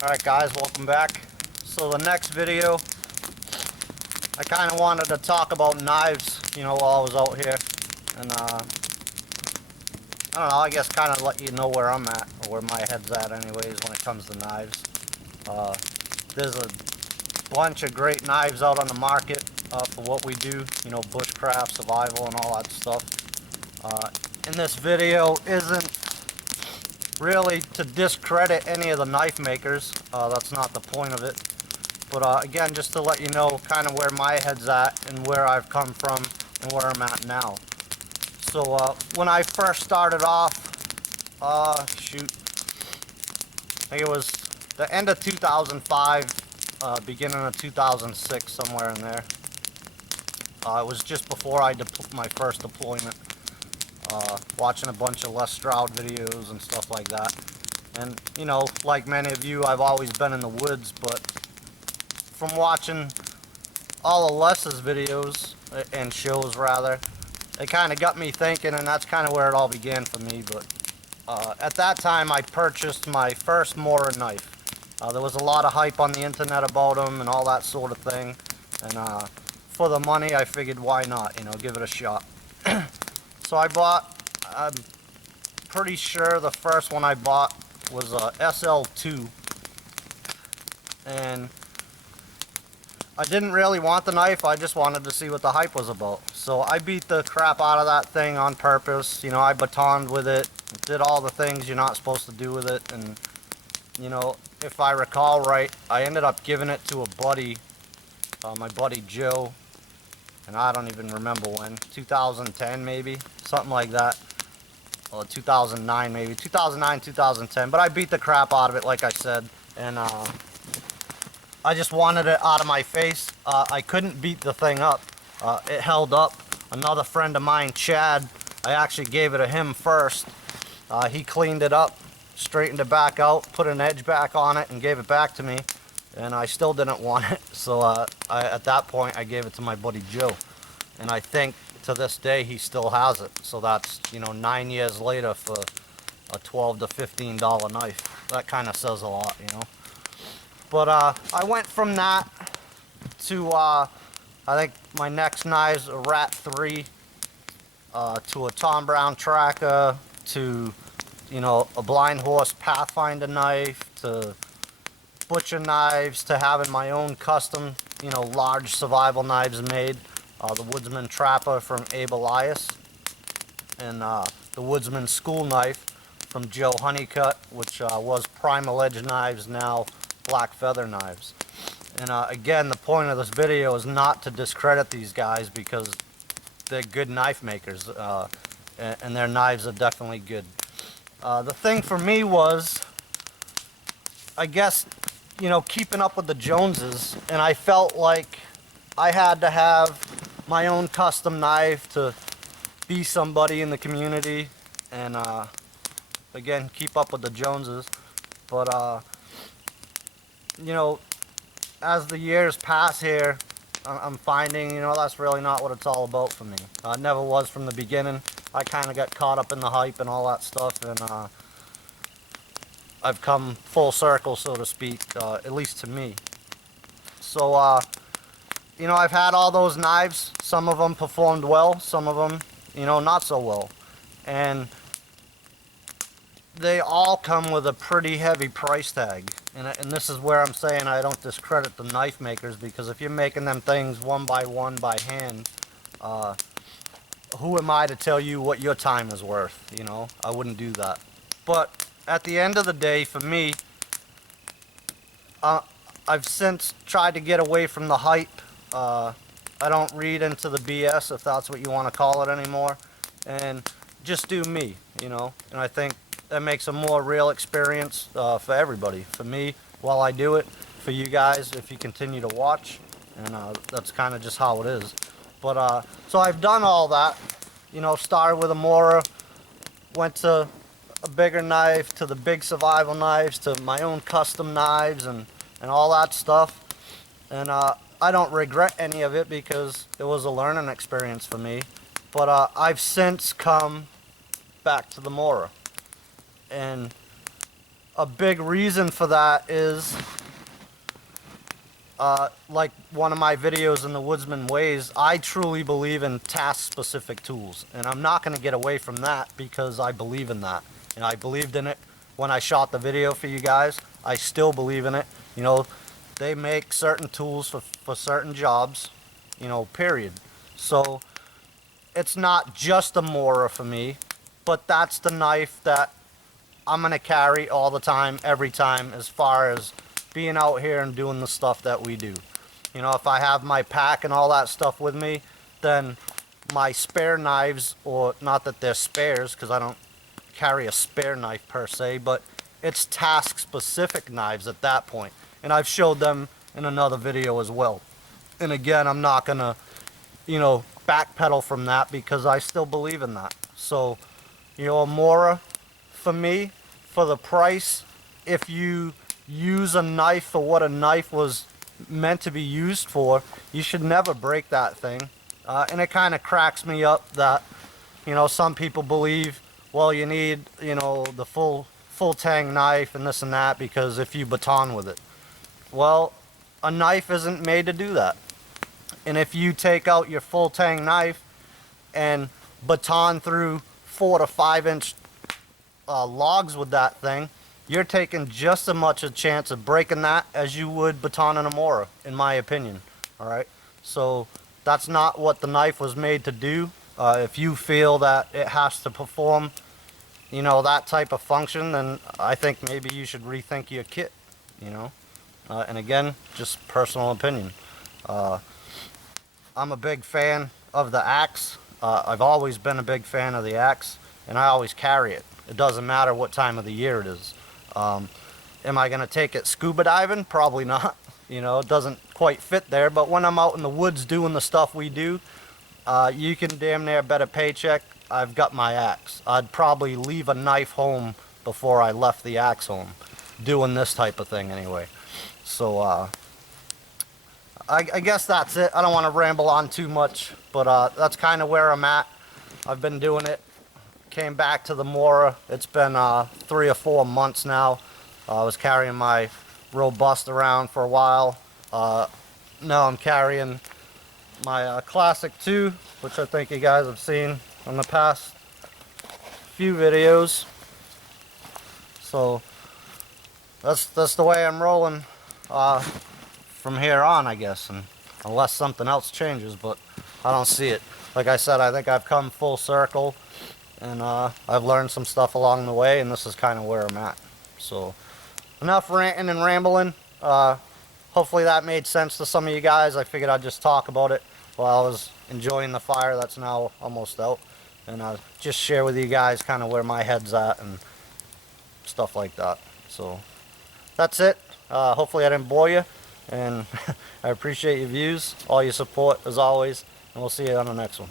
Alright guys, welcome back. So the next video, I kind of wanted to talk about knives, while I was out here. And I don't know, I guess kind of let you know where I'm at, or where my head's at anyways when it comes to knives. There's a bunch of great knives out on the market for what we do, bushcraft, survival, and all that stuff. And this video isn't really to discredit any of the knife makers. That's not the point of it. But again, just to let you know kind of where my head's at and where I've come from and where I'm at now. So when I first started off, I think it was the end of 2005, beginning of 2006, somewhere in there. It was just before my first deployment. Watching a bunch of Les Stroud videos and stuff like that. And, like many of you, I've always been in the woods, but from watching all of Les's videos, and shows rather, it kind of got me thinking, and that's kind of where it all began for me. But at that time, I purchased my first Mora knife. There was a lot of hype on the internet about them and all that sort of thing. And for the money, I figured, why not, give it a shot. So I'm pretty sure the first one I bought was a SL2. And I didn't really want the knife, I just wanted to see what the hype was about. So I beat the crap out of that thing on purpose. I batoned with it, did all the things you're not supposed to do with it. And, if I recall right, I ended up giving it to a buddy, my buddy Joe. And I don't even remember when, 2010 maybe, something like that. Or 2009 maybe, 2009, 2010. But I beat the crap out of it, like I said. And I just wanted it out of my face. I couldn't beat the thing up. It held up. Another friend of mine, Chad, I actually gave it to him first. He cleaned it up, straightened it back out, put an edge back on it, and gave it back to me. And I still didn't want it, so at that point I gave it to my buddy Joe. And I think to this day he still has it. So that's, 9 years later for a $12 to $15 knife. That kind of says a lot, But I went from that to, I think my next knife's a Rat 3, to a Tom Brown Tracker, to, a Blind Horse Pathfinder knife, to butcher knives, to having my own custom, large survival knives made. The Woodsman Trapper from Abe Elias, and the Woodsman School Knife from Joe Honeycutt, which was Primal Edge Knives, now Black Feather Knives. And again, the point of this video is not to discredit these guys, because they're good knife makers, and their knives are definitely good. The thing for me was, I guess, keeping up with the Joneses, and I felt like I had to have my own custom knife to be somebody in the community, and again, keep up with the Joneses. But as the years pass here, I'm finding, that's really not what it's all about for me. It never was from the beginning. I kind of got caught up in the hype and all that stuff, and I've come full circle, so to speak, at least to me. So, I've had all those knives. Some of them performed well, some of them, not so well. And they all come with a pretty heavy price tag. And this is where I'm saying I don't discredit the knife makers, because if you're making them things one by hand, who am I to tell you what your time is worth? I wouldn't do that. But at the end of the day, for me, I've since tried to get away from the hype. I don't read into the BS, if that's what you want to call it, anymore, and just do me, and I think that makes a more real experience for everybody. For me, while I do it, for you guys, if you continue to watch, and that's kind of just how it is. But so I've done all that, started with a Mora, went to a bigger knife, to the big survival knives, to my own custom knives, and all that stuff. And I don't regret any of it, because it was a learning experience for me. But I've since come back to the Mora. And a big reason for that is like one of my videos in the Woodsman Ways, I truly believe in task-specific tools, and I'm not going to get away from that because I believe in that. And I believed in it when I shot the video for you guys. I still believe in it. You know, they make certain tools for certain jobs, you know, period. So it's not just a Mora for me, but that's the knife that I'm going to carry all the time, every time, as far as being out here and doing the stuff that we do. You know, if I have my pack and all that stuff with me, then my spare knives, or not that they're spares because I don't carry a spare knife per se, but it's task specific knives at that point. And I've showed them in another video as well. And again, I'm not gonna, you know, backpedal from that because I still believe in that. So, you know, a Mora, for me, for the price, if you use a knife for what a knife was meant to be used for, you should never break that thing. And it kind of cracks me up that, you know, some people believe, well, you need, you know, the full tang knife and this and that because if you baton with it. Well, a knife isn't made to do that. And if you take out your full tang knife and baton through 4 to 5 inch logs with that thing, you're taking just as much a chance of breaking that as you would batoning a Mora, in my opinion. All right, so that's not what the knife was made to do. If you feel that it has to perform, you know, that type of function, then I think maybe you should rethink your kit, you know. And again, just personal opinion. I'm a big fan of the axe. I've always been a big fan of the axe, and I always carry it. It doesn't matter what time of the year it is. Am I going to take it scuba diving? Probably not. You know, it doesn't quite fit there. But when I'm out in the woods doing the stuff we do, you can damn near bet a paycheck I've got my axe. I'd probably leave a knife home before I left the axe home, doing this type of thing anyway. So I guess that's it. I don't want to ramble on too much, but that's kind of where I'm at. I've been doing it. Came back to the Mora. It's been 3 or 4 months now. I was carrying my Robust around for a while. Now I'm carrying my Classic 2, which I think you guys have seen in the past few videos. So that's the way I'm rolling from here on, I guess, and unless something else changes, but I don't see it. Like I said, I think I've come full circle. And I've learned some stuff along the way, and this is kind of where I'm at. So, enough ranting and rambling. Hopefully that made sense to some of you guys. I figured I'd just talk about it while I was enjoying the fire that's now almost out. And just share with you guys kind of where my head's at and stuff like that. So, that's it. Hopefully I didn't bore you. And I appreciate your views, all your support as always. And we'll see you on the next one.